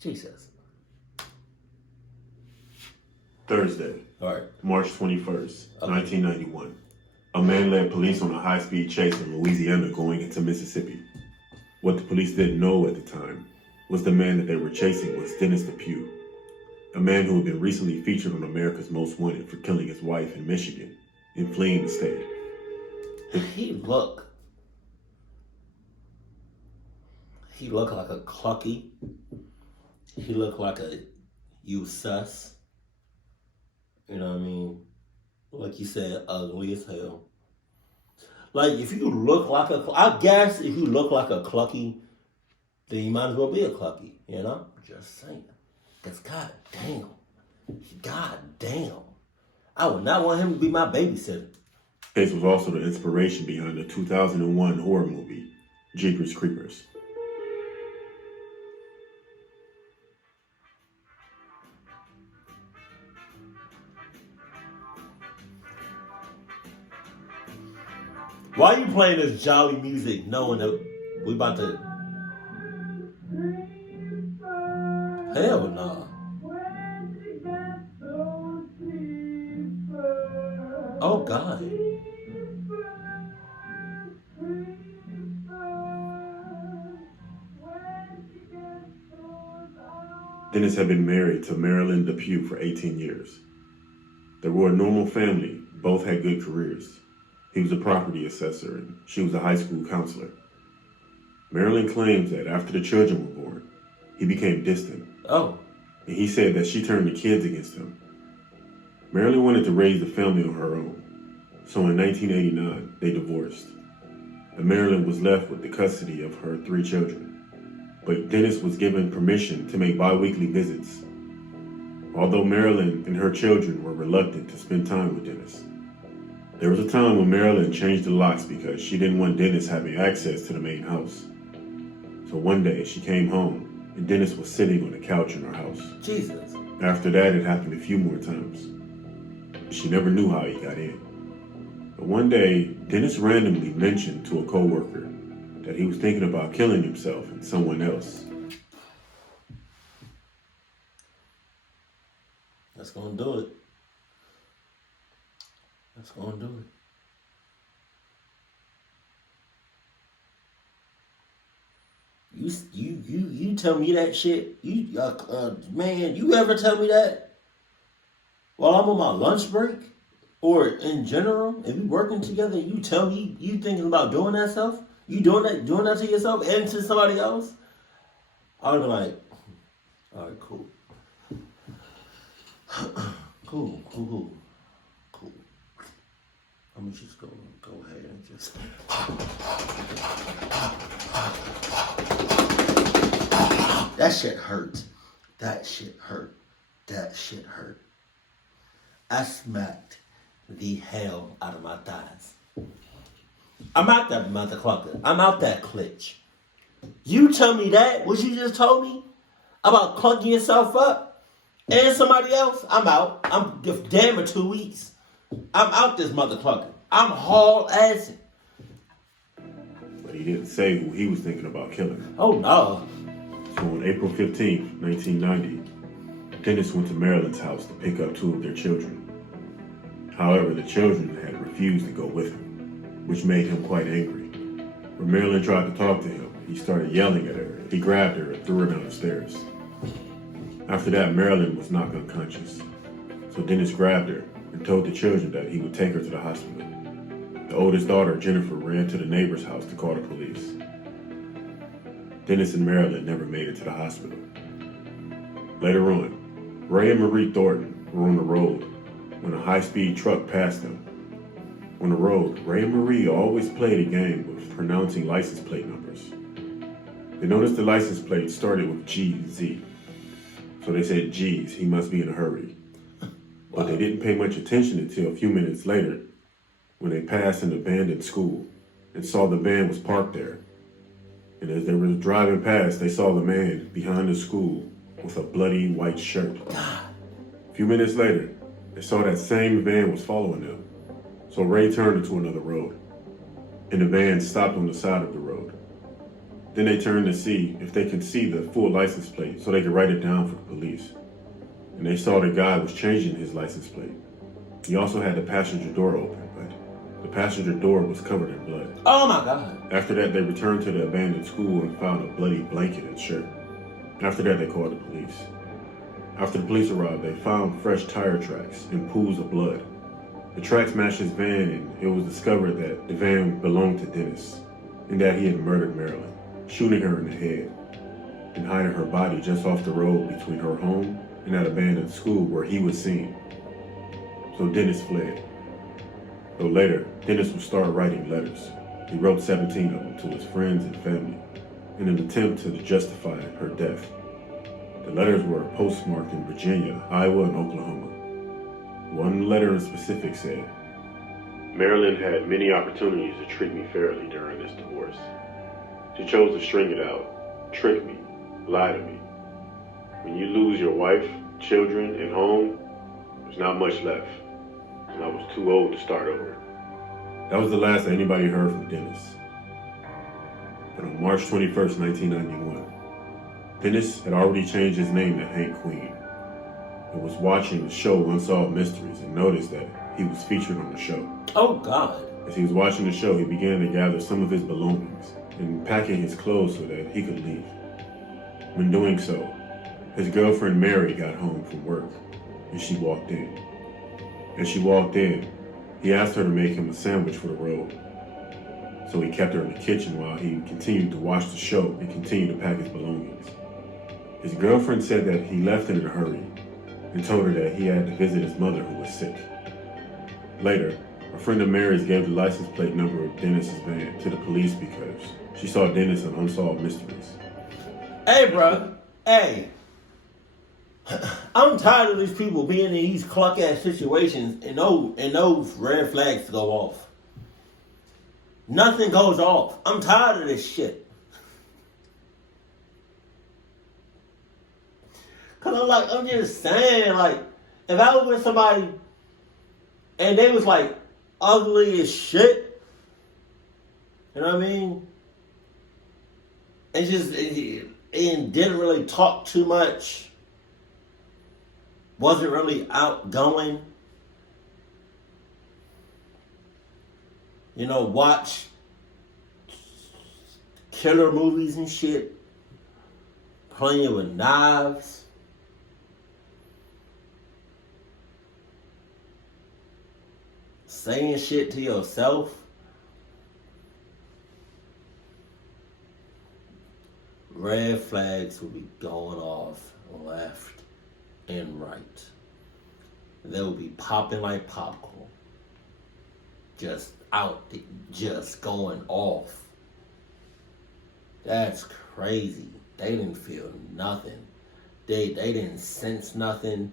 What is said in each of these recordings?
Jesus. Thursday, All right. March 21st, 1991. A man led police on a high-speed chase in Louisiana going into Mississippi. What the police didn't know at the time was the man that they were chasing was Dennis Depew, a man who had been recently featured on America's Most Wanted for killing his wife in Michigan and fleeing the state. He looked like a clucky. He looked like a you sus. You know what I mean? Like you said, ugly as hell. Like, if you look like I guess if you look like a clucky, then you might as well be a clucky, you know? Just saying. Because God damn. I would not want him to be my babysitter. Case was also the inspiration behind the 2001 horror movie, Jeepers Creepers. Why are you playing this jolly music knowing that we about to... Hell no. Oh, God. Dennis had been married to Marilyn Depew for 18 years. They were a normal family, both had good careers. He was a property assessor and she was a high school counselor. Marilyn claims that after the children were born, he became distant. Oh. And he said that she turned the kids against him. Marilyn wanted to raise the family on her own. So in 1989, they divorced. And Marilyn was left with the custody of her 3 children. But Dennis was given permission to make bi-weekly visits. Although Marilyn and her children were reluctant to spend time with Dennis. There was a time when Marilyn changed the locks because she didn't want Dennis having access to the main house. So one day she came home and Dennis was sitting on the couch in her house. Jesus. After that, it happened a few more times. She never knew how he got in. But one day, Dennis randomly mentioned to a coworker that he was thinking about killing himself and someone else. That's gonna do it. That's gonna do it. You tell me that shit. Man, you ever tell me that while I'm on my lunch break, or in general, if we working together, you tell me you thinking about doing that stuff. You doing that to yourself and to somebody else. I would be like, all right, cool, cool. I'm just gonna go ahead and just. That shit hurt. That shit hurt. I smacked the hell out of my thighs. I'm out that motherfucker. I'm out that clutch. You tell me that, what you just told me about clunking yourself up and somebody else, I'm out. I'm damn it 2 weeks. I'm out this motherfucker. I'm haul assing. But he didn't say who he was thinking about killing. Oh no. So on April 15th, 1990, Dennis went to Marilyn's house to pick up 2 of their children. However, the children had refused to go with him, which made him quite angry. When Marilyn tried to talk to him, he started yelling at her. He grabbed her and threw her down the stairs. After that, Marilyn was knocked unconscious. So Dennis grabbed her and told the children that he would take her to the hospital. The oldest daughter, Jennifer, ran to the neighbor's house to call the police. Dennis and Marilyn never made it to the hospital. Later on, Ray and Marie Thornton were on the road when a high-speed truck passed them. On the road, Ray and Marie always played a game with pronouncing license plate numbers. They noticed the license plate started with GZ. So they said, geez, he must be in a hurry. But they didn't pay much attention until a few minutes later when they passed an abandoned school and saw the van was parked there. And as they were driving past, they saw the man behind the school with a bloody white shirt. A few minutes later, they saw that same van was following them. So Ray turned into another road, and the van stopped on the side of the road. Then they turned to see if they could see the full license plate so they could write it down for the police. And they saw the guy was changing his license plate. He also had the passenger door open, but the passenger door was covered in blood. Oh my God. After that, they returned to the abandoned school and found a bloody blanket and shirt. After that, they called the police. After the police arrived, they found fresh tire tracks and pools of blood. The tracks matched his van, and it was discovered that the van belonged to Dennis, and that he had murdered Marilyn, shooting her in the head, and hiding her body just off the road between her home and that abandoned school where he was seen. So Dennis fled. Though later, Dennis would start writing letters. He wrote 17 of them to his friends and family in an attempt to justify her death. The letters were postmarked in Virginia, Iowa, and Oklahoma. One letter in specific said, "Marilyn had many opportunities to treat me fairly during this divorce. She chose to string it out, trick me, lie to me. When you lose your wife, children, and home, there's not much left, and I was too old to start over." That was the last that anybody heard from Dennis. But on March 21st, 1991, Dennis had already changed his name to Hank Queen and was watching the show Unsolved Mysteries and noticed that he was featured on the show. Oh God. As he was watching the show, he began to gather some of his belongings and packing his clothes so that he could leave. When doing so, his girlfriend Mary got home from work and she walked in. As she walked in, he asked her to make him a sandwich for the road. So he kept her in the kitchen while he continued to watch the show and continued to pack his belongings. His girlfriend said that he left in a hurry and told her that he had to visit his mother who was sick. Later, a friend of Mary's gave the license plate number of Dennis's van to the police because she saw Dennis on Unsolved Mysteries. Hey, bro. Hey. I'm tired of these people being in these cluck-ass situations and those red flags go off. Nothing goes off. I'm tired of this shit. Cause I'm just saying, like, if I was with somebody and they was like ugly as shit, you know what I mean? And didn't really talk too much, wasn't really outgoing, you know, watch killer movies and shit, playing with knives. Saying shit to yourself. Red flags will be going off left and right. They'll be popping like popcorn. Just going off. That's crazy. They didn't feel nothing. They didn't sense nothing.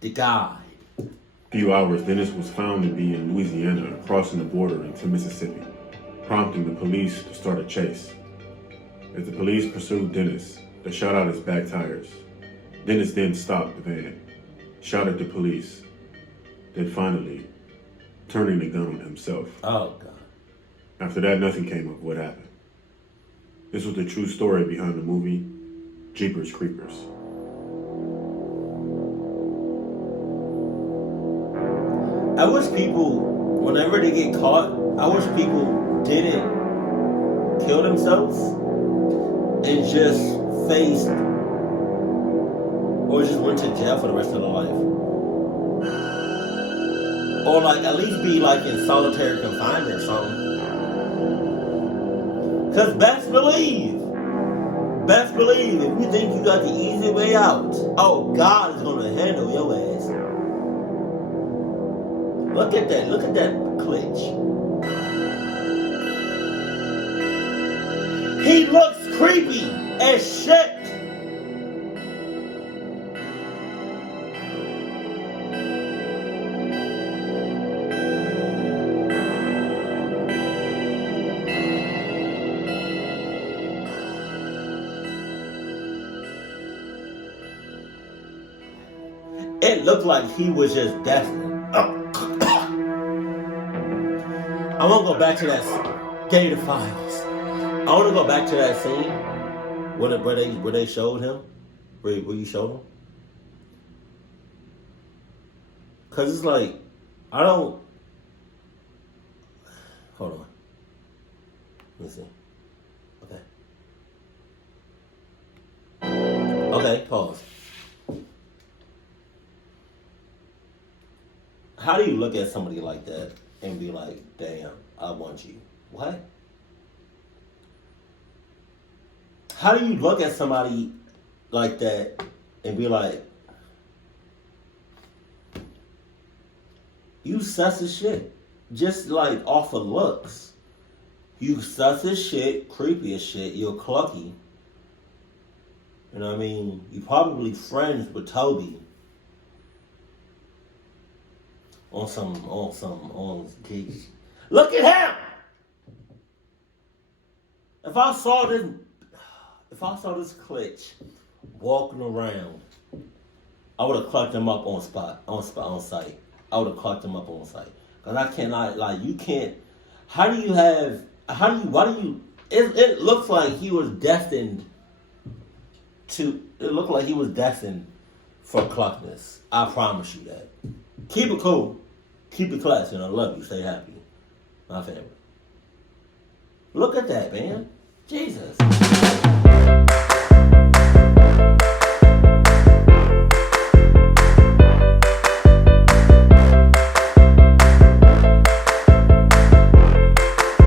The guy. A few hours, Dennis was found to be in Louisiana and crossing the border into Mississippi, prompting the police to start a chase. As the police pursued Dennis, they shot out his back tires. Dennis then stopped the van, shot at the police, then finally turning the gun on himself. Oh, God. After that, nothing came of what happened. This was the true story behind the movie Jeepers Creepers. I wish people, whenever they get caught, I wish people didn't kill themselves and just faced or just went to jail for the rest of their life. Or like at least be like in solitary confinement or something. Cause best believe, if you think you got the easy way out, oh, God is gonna handle your ass. Look at that glitch. He looks creepy as shit. It looked like he was just desperate. I won't go back to that Gattor files. I want to go back to that scene where they showed him, where you showed him, because it's like I don't. Hold on. Let me see. Okay. Okay. Pause. How do you look at somebody like that and be like, "Damn, I want you"? What? How do you look at somebody like that and be like, you sus as shit? Just like off of looks. You sus as shit, creepy as shit, you're clucky. You know what I mean? You probably friends with Toby. On gigs. Look at him! If I saw this glitch walking around, I would have clucked him up on site. I would have clucked him up on site. Cause I cannot, like, you can't, it looks like he was destined for cluckness. I promise you that. Keep it cool. Keep it classy, and I love you. Stay happy. My family. Look at that, man. Jesus.